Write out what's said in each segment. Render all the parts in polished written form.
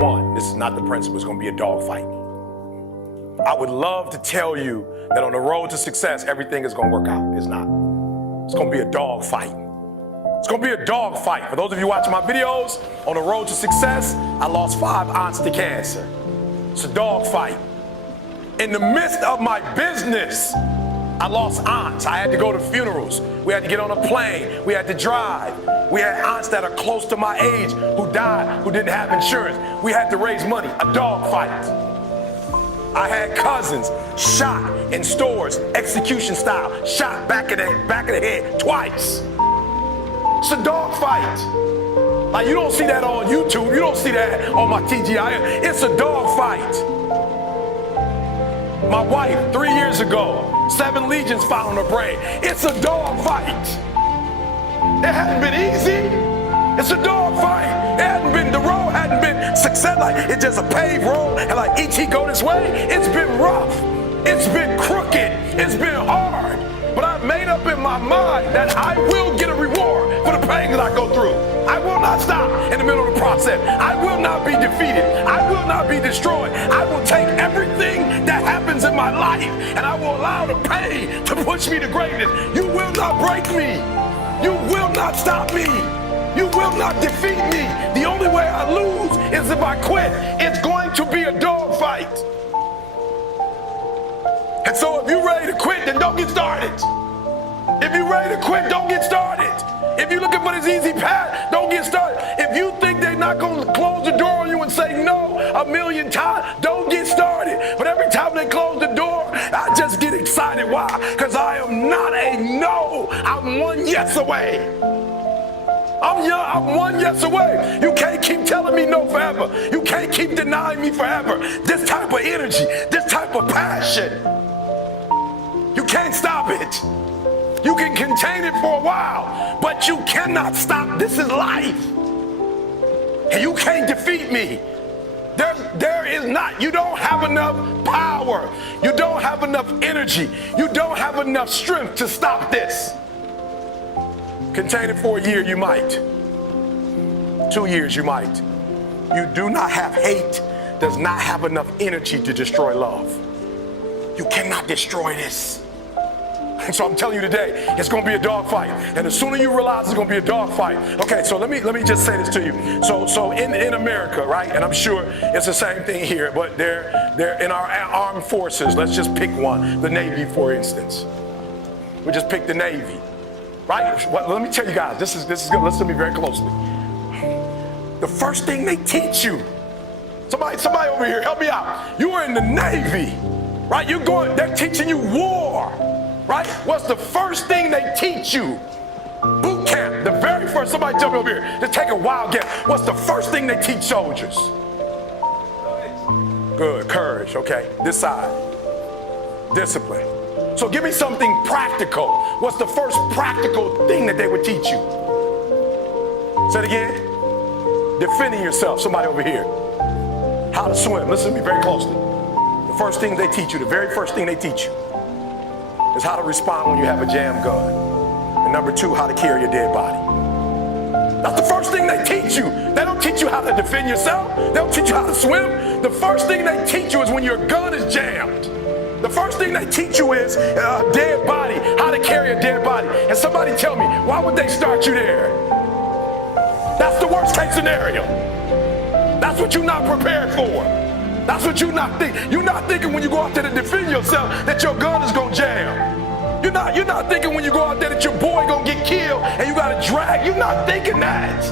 One, this is not the principle, it's gonna be a dogfight. I would love to tell you that on the road to success, everything is gonna work out. It's not. It's gonna be a dogfight. It's gonna be a dogfight. For those of you watching my videos, on the road to success, I lost 5 aunts to cancer. It's a dogfight. In the midst of my business, I lost aunts. I had to go to funerals. We had to get on a plane. We had to drive. We had aunts that are close to my age who died, who didn't have insurance. We had to raise money, a dogfight. I had cousins shot in stores, execution style, shot back of the head twice. It's a dogfight. Like, you don't see that on YouTube. You don't see that on my TGIF. It's a dogfight. My wife, 3 years ago, 7 legions found on her brain. It's a dogfight. It hadn't been easy. It's a dogfight. It hadn't been, the road hadn't been success, like it's just a paved road, and like E.T. go this way. It's been rough. It's been crooked. It's been hard. But I've made up in my mind that I will get a reward for the pain that I go through. I will not stop in the middle of the process. I will not be defeated. I will not be destroyed. I will take everything that happens in my life and I will allow the pain to push me to greatness. You will not break me. You will not stop me. You will not defeat me. The only way I lose is if I quit. It's going to be a dogfight. And so if you're ready to quit, then don't get started. If you're ready to quit, don't get started. If you're looking for this easy path, don't get started. If you think they're not going to close the door on you and say no 1,000,000 times, don't get started. But every time they close the door, I just get excited. Why? Because I am not a no. I'm one yes away. I'm one yes away. You can't keep telling me no forever. You can't keep denying me forever. This type of energy, this type of passion, you can't stop it. You can contain it for a while, but you cannot stop. This is life. And you can't defeat me. There is not. You don't have enough power. You don't have enough energy. You don't have enough strength to stop this. Contain it for a year, you might. 2 years, you might. You do not have hate, does not have enough energy to destroy love. You cannot destroy this. And so I'm telling you today, it's going to be a dogfight. And the sooner you realize it's going to be a dogfight. Okay, so let me just say this to you. So in America, right, and I'm sure it's the same thing here, but they're in our armed forces. Let's just pick one, the Navy, for instance. We just pick the Navy, right? Well, let me tell you guys, this is good. Listen to me very closely. The first thing they teach you, somebody over here, help me out. You are in the Navy, right? They're teaching you war. Right? What's the first thing they teach you? Boot camp, the very first, somebody tell me over here, just take a wild guess. What's the first thing they teach soldiers? Good, courage, okay. This side, discipline. So give me something practical. What's the first practical thing that they would teach you? Say it again. Defending yourself, somebody over here. How to swim, listen to me very closely. The first thing they teach you, the very first thing they teach you, is how to respond when you have a jam gun. And number 2, how to carry a dead body. That's the first thing they teach you. They don't teach you how to defend yourself. They don't teach you how to swim. The first thing they teach you is when your gun is jammed. The first thing they teach you is a dead body, how to carry a dead body. And somebody tell me, why would they start you there? That's the worst case scenario. That's what you're not prepared for. That's what you're not thinking. You're not thinking when you go out there to defend yourself that your gun is gonna jam. You're not thinking when you go out there that your boy gonna get killed and you gotta drag. You're not thinking that.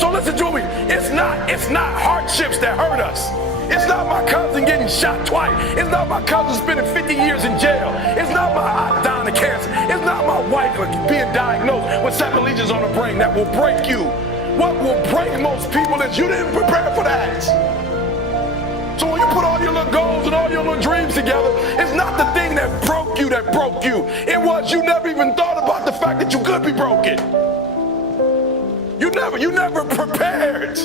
So listen to me. It's not hardships that hurt us. It's not my cousin getting shot twice. It's not my cousin spending 50 years in jail. It's not my aunt dying of cancer. It's not my wife being diagnosed with 7 legions on her brain that will break you. What will break most people is you didn't prepare for that. So when you put all your little goals and all your little dreams together, it's not the thing that broke you. It was you never even thought about the fact that you could be broken. You never prepared.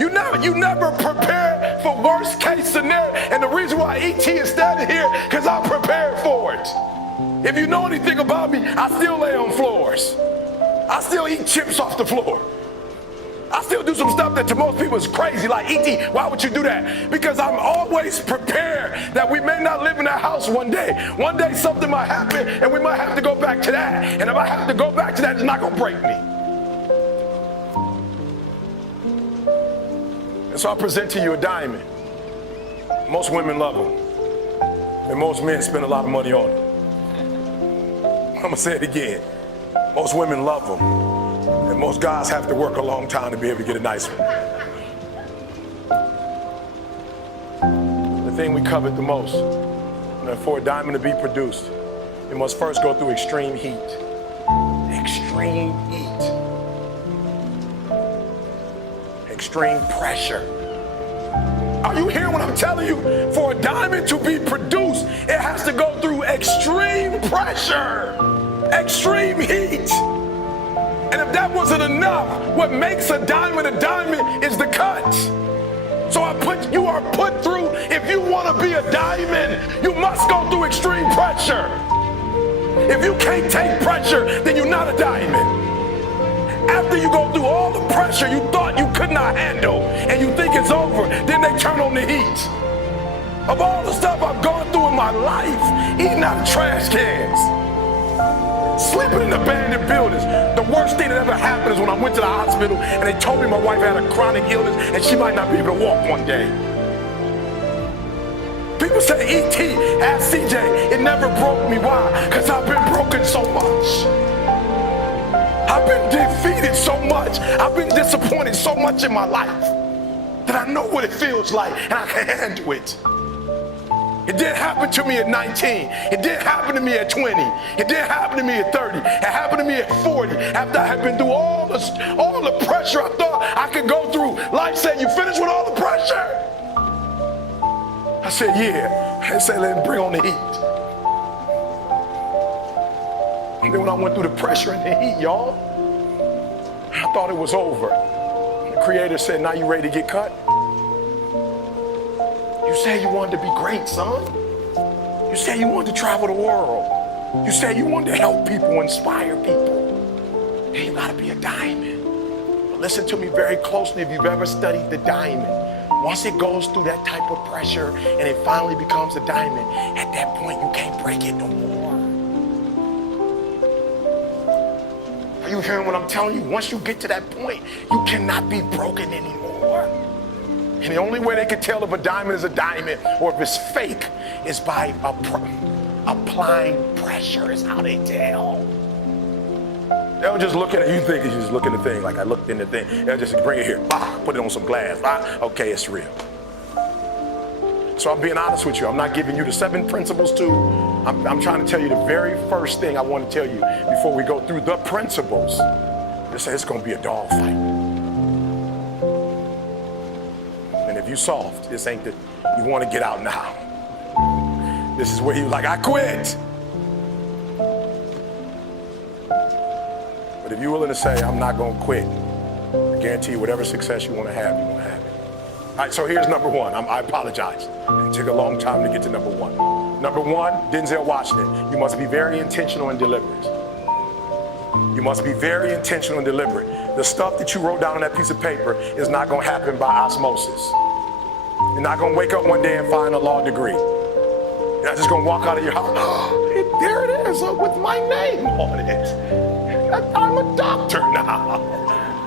You never prepared for worst case scenario. And the reason why E.T. is standing here, because I prepared for it. If you know anything about me, I still lay on floors. I still eat chips off the floor. I still do some stuff that to most people is crazy, like E.T., why would you do that? Because I'm always prepared that we may not live in that house one day. One day something might happen and we might have to go back to that. And if I have to go back to that, it's not gonna break me. And so I present to you a diamond. Most women love them. And most men spend a lot of money on them. I'm gonna say it again. Most women love them. And most guys have to work a long time to be able to get a nice one. The thing we covet the most, for a diamond to be produced, it must first go through extreme heat. Extreme heat. Extreme pressure. Are you hearing what I'm telling you? For a diamond to be produced, it has to go through extreme pressure, extreme heat. And if that wasn't enough, what makes a diamond is the cut. So you are put through, if you want to be a diamond, you must go through extreme pressure. If you can't take pressure, then you're not a diamond. After you go through all the pressure you thought you could not handle and you think it's over, then they turn on the heat. Of all the stuff I've gone through in my life, eating out of trash cans, sleeping in abandoned buildings. The worst thing that ever happened is when I went to the hospital and they told me my wife had a chronic illness and she might not be able to walk one day. People say, E.T., ask CJ, it never broke me. Why? Because I've been broken so much. I've been defeated so much. I've been disappointed so much in my life that I know what it feels like and I can handle it. It didn't happen to me at 19. It didn't happen to me at 20. It didn't happen to me at 30. It happened to me at 40. After I had been through all the pressure I thought I could go through. Life said, you finished with all the pressure? I said, yeah. They said, let me bring on the heat. And then when I went through the pressure and the heat, y'all, I thought it was over. The Creator said, now you ready to get cut? You said you wanted to be great, son. You said you wanted to travel the world. You said you wanted to help people, inspire people. Then you gotta be a diamond. But listen to me very closely if you've ever studied the diamond. Once it goes through that type of pressure and it finally becomes a diamond, at that point you can't break it no more. Are you hearing what I'm telling you? Once you get to that point, you cannot be broken anymore. And the only way they can tell if a diamond is a diamond or if it's fake is by applying pressure is how they tell. They don't just look at it, you think you just look at the thing, like I looked in the thing. They'll just bring it here, put it on some glass, okay, it's real. So I'm being honest with you. I'm not giving you the 7 principles too. I'm trying to tell you the very first thing I want to tell you before we go through the principles. They say it's going to be a dog fight. And if you soft, this ain't that you want to get out now. This is where you like, I quit. But if you're willing to say, I'm not going to quit, I guarantee you whatever success you want to have, you're going to have it. All right, so here's number 1. I apologize. It took a long time to get to number 1. Number 1, Denzel Washington. You must be very intentional and deliberate. You must be very intentional and deliberate. The stuff that you wrote down on that piece of paper is not going to happen by osmosis. You're not going to wake up one day and find a law degree. You're not just going to walk out of your house. There it is with my name on it. I'm a doctor now.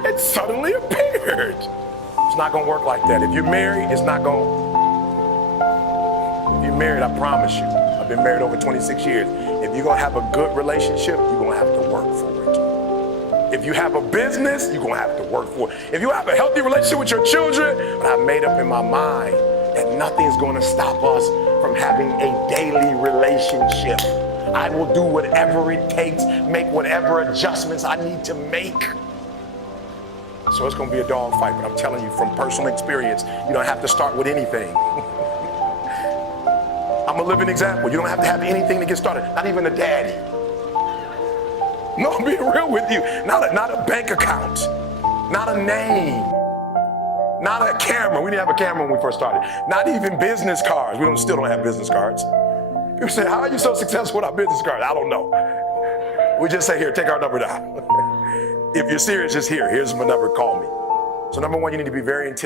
It suddenly appeared. It's not going to work like that. If you're married, it's not going to. If you're married, I promise you, I've been married over 26 years. If you're going to have a good relationship, you're going to have to work for it. If you have a business, you're going to have to work for it. If you have a healthy relationship with your children, but I've made up in my mind that nothing's going to stop us from having a daily relationship. I will do whatever it takes, make whatever adjustments I need to make. So it's going to be a dog fight, but I'm telling you from personal experience, you don't have to start with anything. I'm a living example. You don't have to have anything to get started, not even a daddy. No, I'm being real with you. Not a bank account, not a name, not a camera. We didn't have a camera when we first started. Not even business cards. We still don't have business cards. People say, how are you so successful without business cards? I don't know. We just say, here, take our number down. If you're serious, just here. Here's my number, call me. So number one, you need to be very intentional.